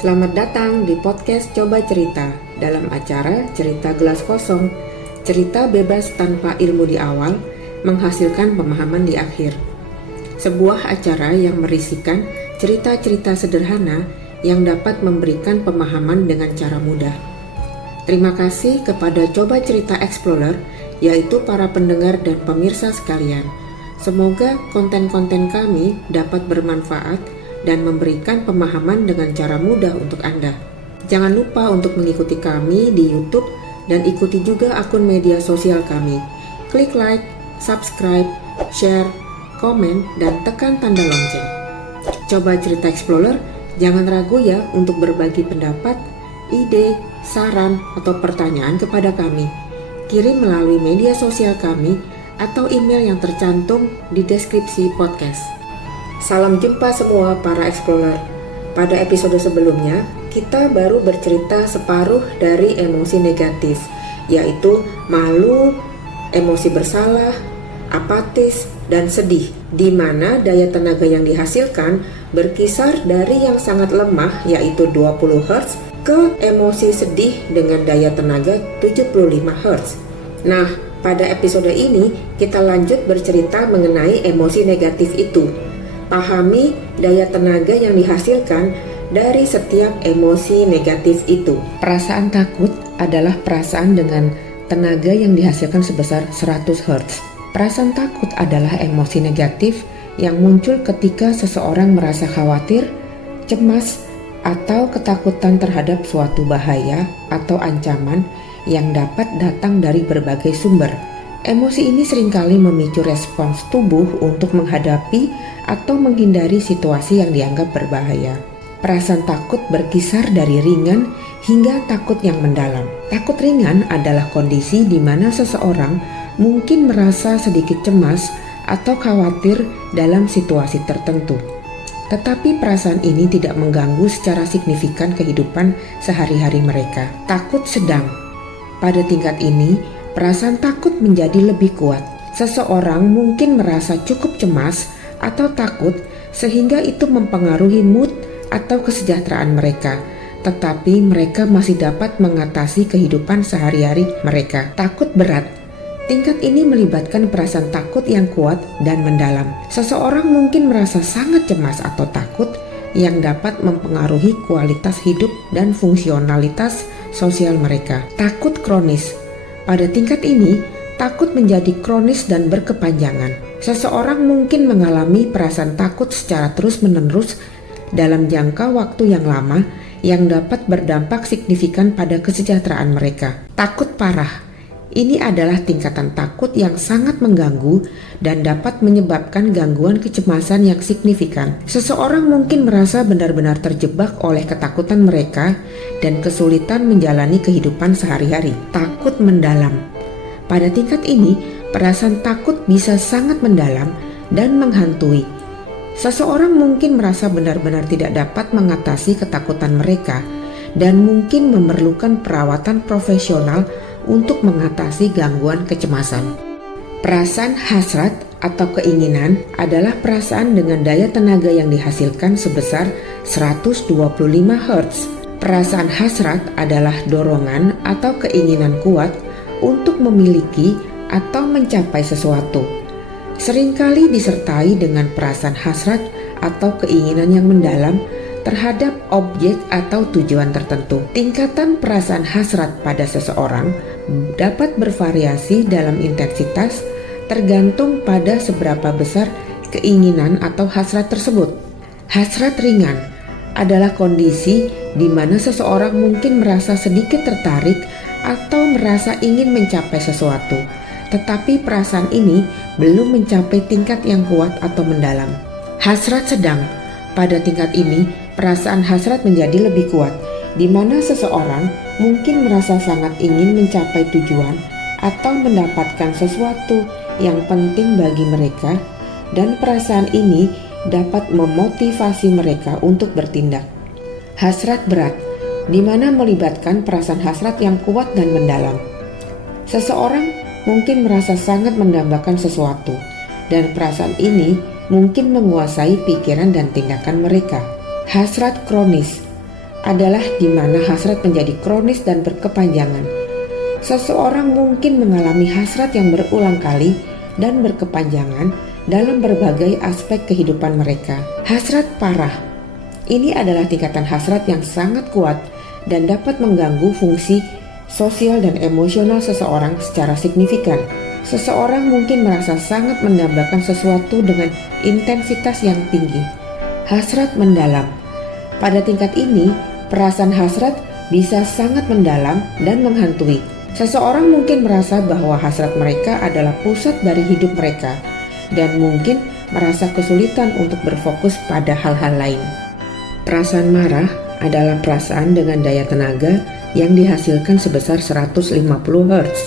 Selamat datang di podcast Coba Cerita dalam acara Cerita Gelas Kosong. Cerita bebas tanpa ilmu di awal, menghasilkan pemahaman di akhir. Sebuah acara yang merisikan cerita-cerita sederhana yang dapat memberikan pemahaman dengan cara mudah. Terima kasih kepada Coba Cerita Explorer, yaitu para pendengar dan pemirsa sekalian. Semoga konten-konten kami dapat bermanfaat dan memberikan pemahaman dengan cara mudah untuk Anda. Jangan lupa untuk mengikuti kami di YouTube dan ikuti juga akun media sosial kami. Klik like, subscribe, share, komen, dan tekan tanda lonceng. Coba Cerita Explorer, jangan ragu ya untuk berbagi pendapat, ide, saran, atau pertanyaan kepada kami. Kirim melalui media sosial kami atau email yang tercantum di deskripsi podcast. Salam jumpa semua para explorer. Pada episode sebelumnya, kita baru bercerita separuh dari emosi negatif, yaitu malu, emosi bersalah, apatis, dan sedih, di mana daya tenaga yang dihasilkan berkisar dari yang sangat lemah, yaitu 20 Hz, ke emosi sedih dengan daya tenaga 75 Hz. Nah, pada episode ini, kita lanjut bercerita mengenai emosi negatif itu. Pahami daya tenaga yang dihasilkan dari setiap emosi negatif itu. Perasaan takut adalah perasaan dengan tenaga yang dihasilkan sebesar 100 Hz. Perasaan takut adalah emosi negatif yang muncul ketika seseorang merasa khawatir, cemas, atau ketakutan terhadap suatu bahaya atau ancaman yang dapat datang dari berbagai sumber. Emosi ini seringkali memicu respons tubuh untuk menghadapi atau menghindari situasi yang dianggap berbahaya. Perasaan takut berkisar dari ringan hingga takut yang mendalam. Takut ringan adalah kondisi di mana seseorang mungkin merasa sedikit cemas atau khawatir dalam situasi tertentu. Tetapi perasaan ini tidak mengganggu secara signifikan kehidupan sehari-hari mereka. Takut sedang. Pada tingkat ini, perasaan takut menjadi lebih kuat. Seseorang mungkin merasa cukup cemas atau takut sehingga itu mempengaruhi mood atau kesejahteraan mereka, tetapi mereka masih dapat mengatasi kehidupan sehari-hari mereka. Takut berat. Tingkat ini melibatkan perasaan takut yang kuat dan mendalam. Seseorang mungkin merasa sangat cemas atau takut yang dapat mempengaruhi kualitas hidup dan fungsionalitas sosial mereka. Takut kronis. Pada tingkat ini, takut menjadi kronis dan berkepanjangan. Seseorang mungkin mengalami perasaan takut secara terus-menerus dalam jangka waktu yang lama yang dapat berdampak signifikan pada kesejahteraan mereka. Takut parah. Ini adalah tingkatan takut yang sangat mengganggu dan dapat menyebabkan gangguan kecemasan yang signifikan. Seseorang mungkin merasa benar-benar terjebak oleh ketakutan mereka dan kesulitan menjalani kehidupan sehari-hari. Takut mendalam. Pada tingkat ini, perasaan takut bisa sangat mendalam dan menghantui. Seseorang mungkin merasa benar-benar tidak dapat mengatasi ketakutan mereka dan mungkin memerlukan perawatan profesional untuk mengatasi gangguan kecemasan. Perasaan hasrat atau keinginan adalah perasaan dengan daya tenaga yang dihasilkan sebesar 125 Hz. Perasaan hasrat adalah dorongan atau keinginan kuat untuk memiliki atau mencapai sesuatu. Seringkali disertai dengan perasaan hasrat atau keinginan yang mendalam terhadap objek atau tujuan tertentu. Tingkatan perasaan hasrat pada seseorang dapat bervariasi dalam intensitas tergantung pada seberapa besar keinginan atau hasrat tersebut. Hasrat ringan adalah kondisi di mana seseorang mungkin merasa sedikit tertarik atau merasa ingin mencapai sesuatu, tetapi perasaan ini belum mencapai tingkat yang kuat atau mendalam. Hasrat sedang. Pada tingkat ini, perasaan hasrat menjadi lebih kuat, di mana seseorang mungkin merasa sangat ingin mencapai tujuan atau mendapatkan sesuatu yang penting bagi mereka, dan perasaan ini dapat memotivasi mereka untuk bertindak. Hasrat berat, di mana melibatkan perasaan hasrat yang kuat dan mendalam. Seseorang mungkin merasa sangat mendambakan sesuatu, dan perasaan ini mungkin menguasai pikiran dan tindakan mereka. Hasrat kronis. adalah di mana hasrat menjadi kronis dan berkepanjangan. Seseorang mungkin mengalami hasrat yang berulang kali dan berkepanjangan dalam berbagai aspek kehidupan mereka. Hasrat parah. Ini adalah tingkatan hasrat yang sangat kuat dan dapat mengganggu fungsi sosial dan emosional seseorang secara signifikan. Seseorang mungkin merasa sangat mendambakan sesuatu dengan intensitas yang tinggi. Hasrat mendalam. Pada tingkat ini, perasaan hasrat bisa sangat mendalam dan menghantui. Seseorang mungkin merasa bahwa hasrat mereka adalah pusat dari hidup mereka dan mungkin merasa kesulitan untuk berfokus pada hal-hal lain. Perasaan marah adalah perasaan dengan daya tenaga yang dihasilkan sebesar 150 Hz.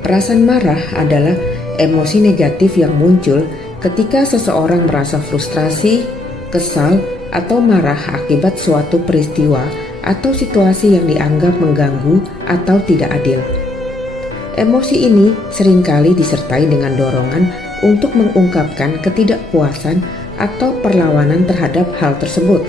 Perasaan marah adalah emosi negatif yang muncul ketika seseorang merasa frustrasi, kesal, atau marah akibat suatu peristiwa atau situasi yang dianggap mengganggu atau tidak adil. Emosi ini seringkali disertai dengan dorongan untuk mengungkapkan ketidakpuasan atau perlawanan terhadap hal tersebut.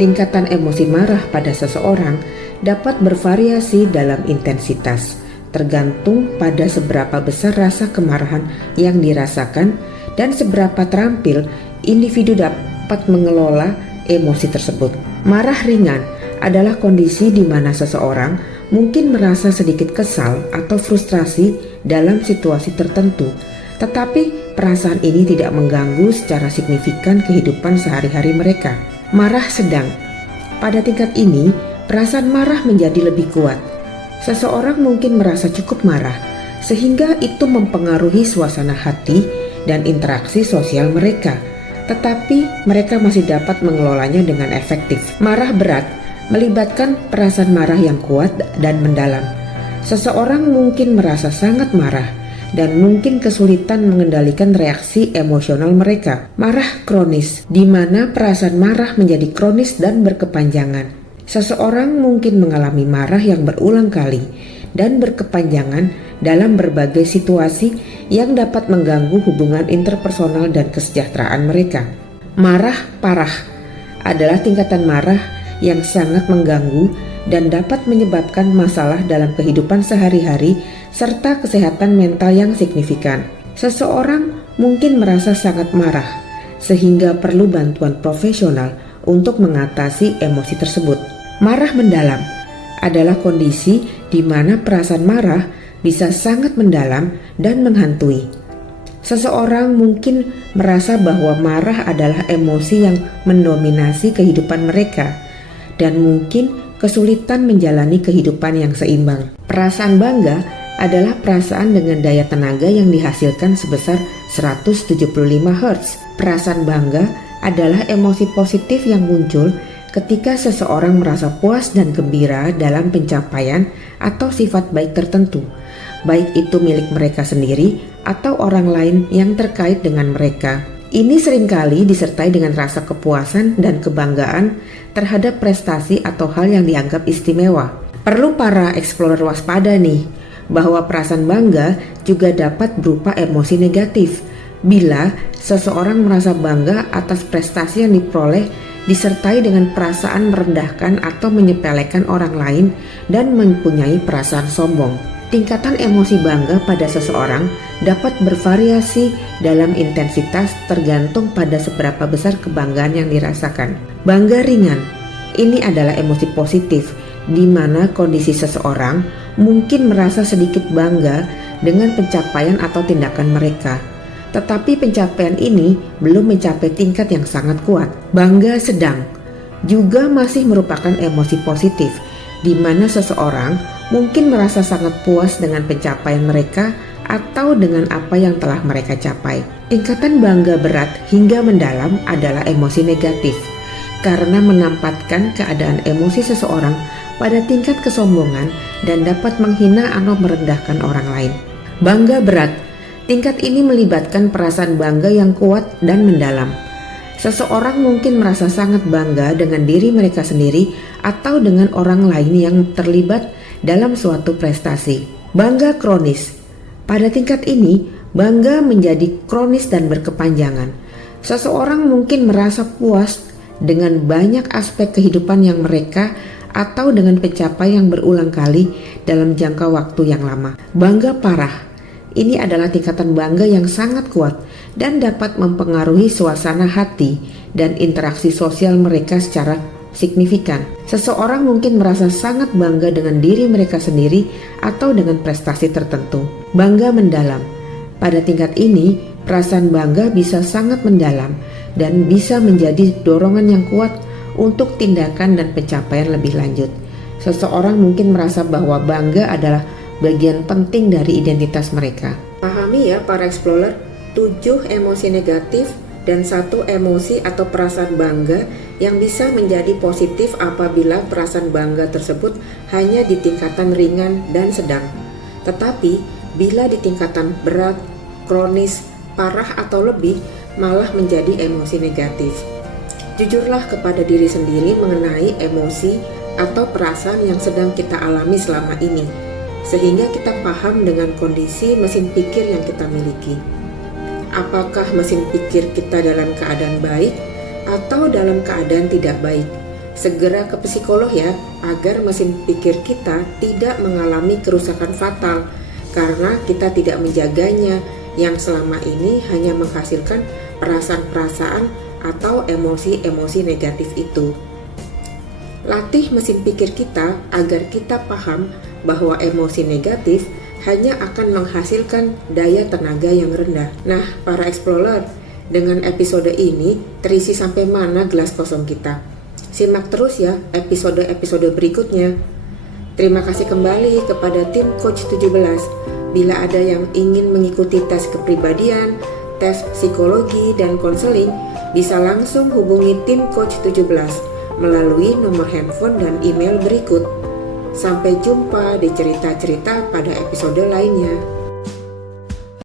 Tingkatan emosi marah pada seseorang dapat bervariasi dalam intensitas, tergantung pada seberapa besar rasa kemarahan yang dirasakan dan seberapa terampil individu dapat mengelola emosi tersebut. Marah ringan adalah kondisi di mana seseorang mungkin merasa sedikit kesal atau frustrasi dalam situasi tertentu, tetapi perasaan ini tidak mengganggu secara signifikan kehidupan sehari-hari mereka. Marah sedang. Pada tingkat ini, perasaan marah menjadi lebih kuat. Seseorang mungkin merasa cukup marah, sehingga itu mempengaruhi suasana hati dan interaksi sosial mereka, tetapi mereka masih dapat mengelolanya dengan efektif. Marah berat melibatkan perasaan marah yang kuat dan mendalam. Seseorang mungkin merasa sangat marah dan mungkin kesulitan mengendalikan reaksi emosional mereka. Marah kronis, di mana perasaan marah menjadi kronis dan berkepanjangan. Seseorang mungkin mengalami marah yang berulang kali dan berkepanjangan dalam berbagai situasi yang dapat mengganggu hubungan interpersonal dan kesejahteraan mereka. Marah parah adalah tingkatan marah yang sangat mengganggu dan dapat menyebabkan masalah dalam kehidupan sehari-hari serta kesehatan mental yang signifikan. Seseorang mungkin merasa sangat marah sehingga perlu bantuan profesional untuk mengatasi emosi tersebut. Marah mendalam adalah kondisi di mana perasaan marah bisa sangat mendalam dan menghantui. Seseorang mungkin merasa bahwa marah adalah emosi yang mendominasi kehidupan mereka dan mungkin kesulitan menjalani kehidupan yang seimbang. Perasaan bangga adalah perasaan dengan daya tenaga yang dihasilkan sebesar 175 Hz. Perasaan bangga adalah emosi positif yang muncul ketika seseorang merasa puas dan gembira dalam pencapaian atau sifat baik tertentu, baik itu milik mereka sendiri atau orang lain yang terkait dengan mereka. Ini seringkali disertai dengan rasa kepuasan dan kebanggaan terhadap prestasi atau hal yang dianggap istimewa. Perlu para explorer waspada nih, bahwa perasaan bangga juga dapat berupa emosi negatif. Bila seseorang merasa bangga atas prestasi yang diperoleh disertai dengan perasaan merendahkan atau menyepelekan orang lain dan mempunyai perasaan sombong. Tingkatan emosi bangga pada seseorang dapat bervariasi dalam intensitas tergantung pada seberapa besar kebanggaan yang dirasakan. Bangga ringan, ini adalah emosi positif di mana kondisi seseorang mungkin merasa sedikit bangga dengan pencapaian atau tindakan mereka. Tetapi pencapaian ini belum mencapai tingkat yang sangat kuat. Bangga sedang juga masih merupakan emosi positif di mana seseorang mungkin merasa sangat puas dengan pencapaian mereka atau dengan apa yang telah mereka capai. Tingkatan bangga berat hingga mendalam adalah emosi negatif karena menampakkan keadaan emosi seseorang pada tingkat kesombongan dan dapat menghina atau merendahkan orang lain. Bangga berat, tingkat ini melibatkan perasaan bangga yang kuat dan mendalam. Seseorang mungkin merasa sangat bangga dengan diri mereka sendiri atau dengan orang lain yang terlibat dalam suatu prestasi. Bangga kronis. Pada tingkat ini, bangga menjadi kronis dan berkepanjangan. Seseorang mungkin merasa puas dengan banyak aspek kehidupan yang mereka atau dengan pencapaian yang berulang kali dalam jangka waktu yang lama. Bangga parah. Ini adalah tingkatan bangga yang sangat kuat dan dapat mempengaruhi suasana hati dan interaksi sosial mereka secara signifikan. Seseorang mungkin merasa sangat bangga dengan diri mereka sendiri atau dengan prestasi tertentu. Bangga mendalam. Pada tingkat ini, perasaan bangga bisa sangat mendalam dan bisa menjadi dorongan yang kuat untuk tindakan dan pencapaian lebih lanjut. Seseorang mungkin merasa bahwa bangga adalah bagian penting dari identitas mereka. Pahami ya para explorer, 7 emosi negatif dan 1 emosi atau perasaan bangga yang bisa menjadi positif apabila perasaan bangga tersebut hanya di tingkatan ringan dan sedang. Tetapi bila di tingkatan berat, kronis, parah atau lebih, malah menjadi emosi negatif. Jujurlah kepada diri sendiri mengenai emosi atau perasaan yang sedang kita alami selama ini, sehingga kita paham dengan kondisi mesin pikir yang kita miliki. Apakah mesin pikir kita dalam keadaan baik atau dalam keadaan tidak baik? Segera ke psikolog ya, agar mesin pikir kita tidak mengalami kerusakan fatal karena kita tidak menjaganya, yang selama ini hanya menghasilkan perasaan-perasaan atau emosi-emosi negatif itu. Latih mesin pikir kita agar kita paham bahwa emosi negatif hanya akan menghasilkan daya tenaga yang rendah. Nah, para explorer, dengan episode ini terisi sampai mana gelas kosong kita? Simak terus ya episode-episode berikutnya. Terima kasih kembali kepada tim Coach 17. Bila ada yang ingin mengikuti tes kepribadian, tes psikologi, dan konseling, bisa langsung hubungi tim Coach 17 melalui nomor handphone dan email berikut. Sampai jumpa di cerita-cerita pada episode lainnya.